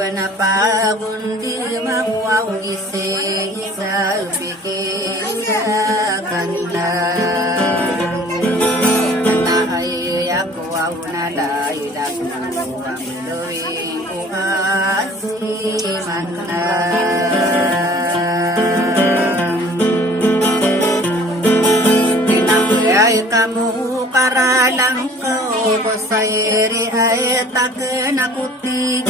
Panapagundi mawaw isa bikin kanda na ay ako aw na daidag mo ang luwing uasiman na tinakay kamu karalang ko sa iri ay takenakuti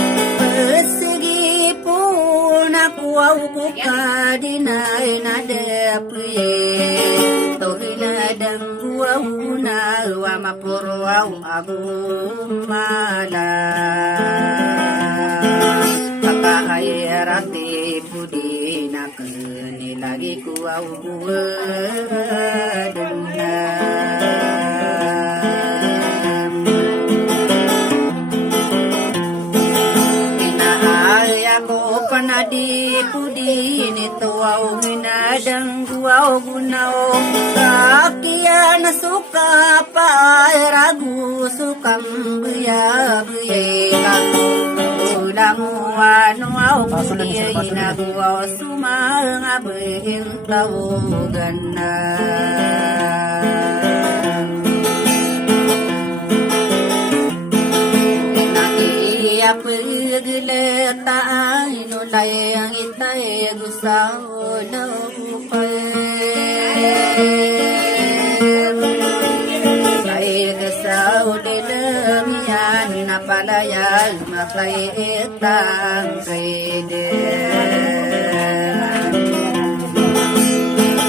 Persegi pun aku au kadinai nadapuye Tohila dan au na wa mapuru au abu mala Pakai rati budi nak ni lagi ku au Panadi pudi nito au minadang guau gunao Kakia na suka pa ragu sukam buya buya Ulang wano au kudia inaguau sumang abing tau gana Pagletaan nulay ang itay gusaw na upay Kay gusaw dilamian na palayan makaitang kaiden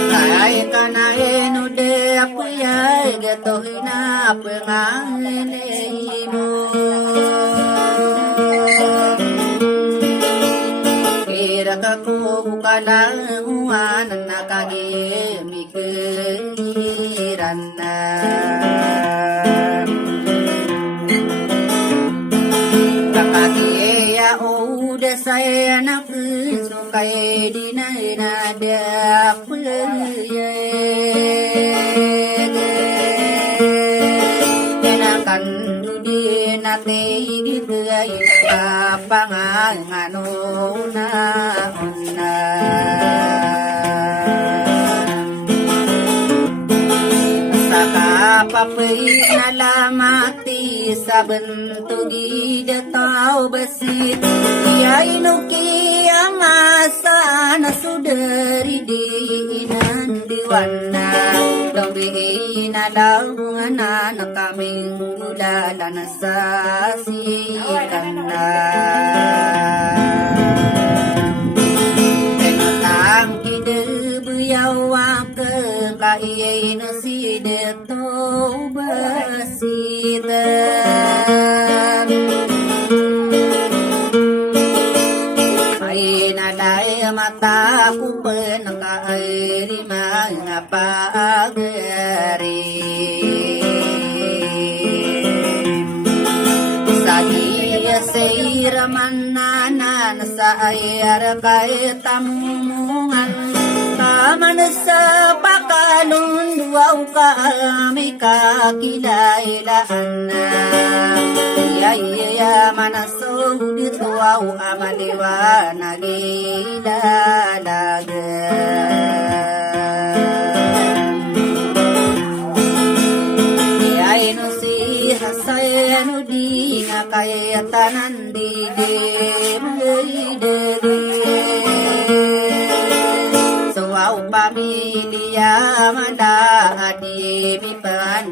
Kay kanain ude apuyay gatohin na pangangin mo Aku bukalanguan nakagimikiran Kakakiya udah saya nak sukai dinay nada Enakan dudi nate gigay kapangangano na Papay na lamati sa bentugi datau besit Iya'y nuki ang asa na sudari di inandiwana Lawi na daw nga na kaming ulala na sa sikan na Tenotang kidebuyawa ke kaiyay na si deto basitan Ay naday mata ko penakairi mga pagari Sa iya siraman na sa ayar kay tamungan Kaman sa pakalun duwaw kami kakilailaan na Iya manaso dito aw amaliwa nagilalagan Iya no si hasayano di nga kaya tanan di Wow pamilya manda adi mipan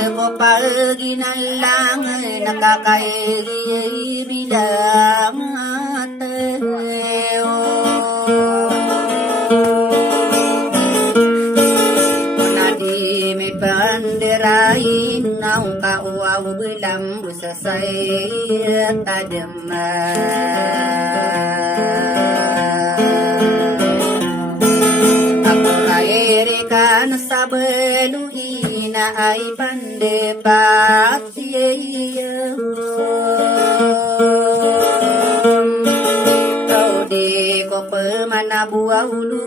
Ako pagi na lang nakakairi bilang ateo Nadi may banderain na kauaw bilang busasay tadama Ako kairi ka na sa beluina ay pandepat Kau di ko na buwa ulu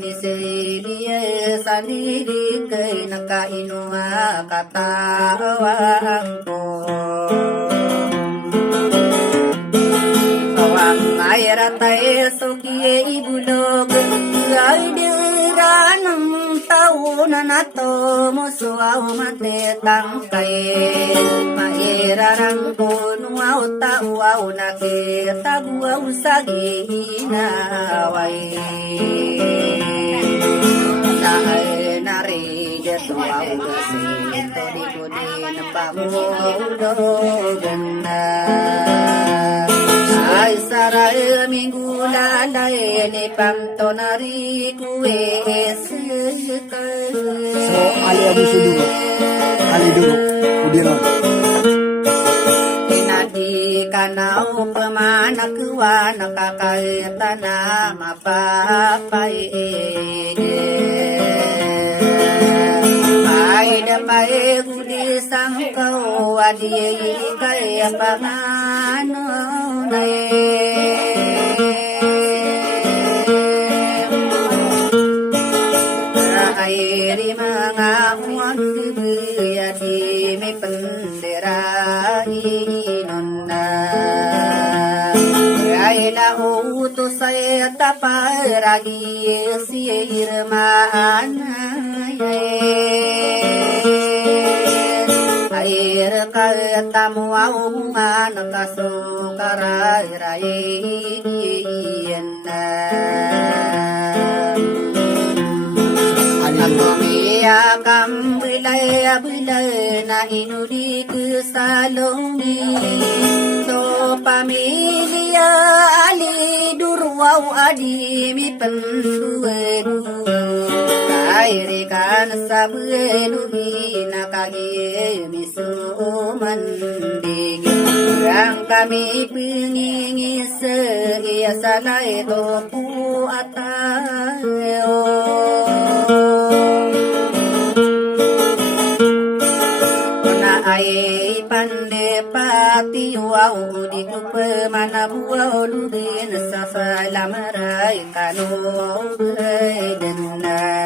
di sedia sandiri ke naka inua kata wangko awang ayra tae sokie ibulog ay diranam taon na to musuaw mate tangkay mairarang kunuaw tauaw na kitaguaw sa ginaway sahay narige tuaw kasi ito di ko din pamulogan na ay saray minggu lalay ni pantonari kuwes So, ali abuso dulu. Ali dulu. Kudiran. Tinadi kanau pemana kuwa nakakaita na mapapay ay dapay gudi sangkaw adi kaya pangano na airi mga uwang sibuya di may pendera inona ay lauto saya taparagi si irmaan air katamu aungan kasukara irayena Akomia kam bilay na inuli ke salongi so pamilya ali durwaw adi mi pensuedu kairi kan sabuenu mi nakagi misumanding yang kami pengingis ia salai topu atayo ay pande pati wow di ko pemana buaw ludin sa salamaray kano ay denna